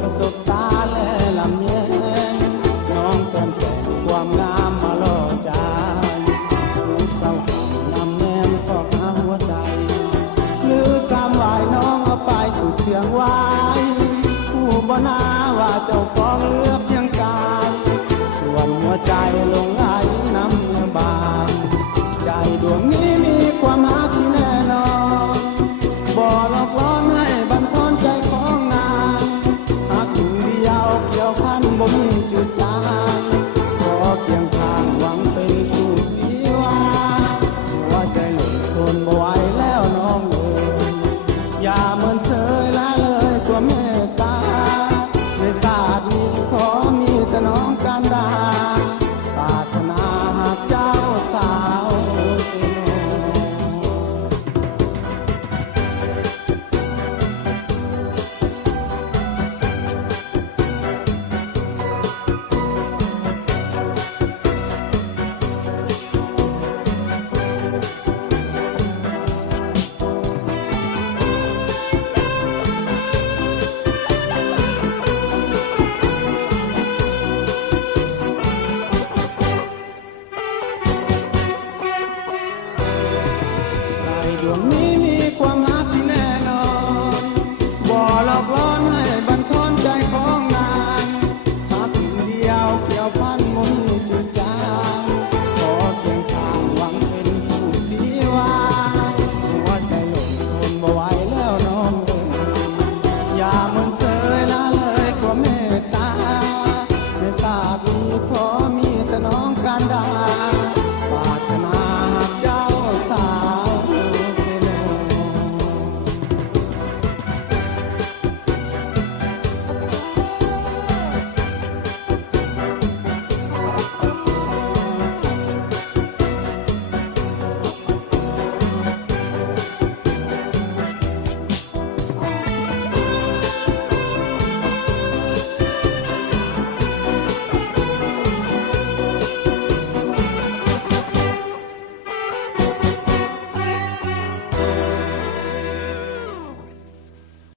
ประสบตาและลำแยงน้องเติมแต่งความงามมาล่อใจรูปเก่านำแนมก็หาหัวใจหรือสามวายน้องเอาไปสู่เชียงไว้ผู้บ่นาว่าเจ้าของเลือกเพียงกายส่วนหัวใจลงไหลน้ำเนื้อบางใจดวงนี้มีความรักที่แน่นอนบ่หลอกล้อนให้บันทอนใจของนางหากถึงเดียวเกี่ยวพันบ่มี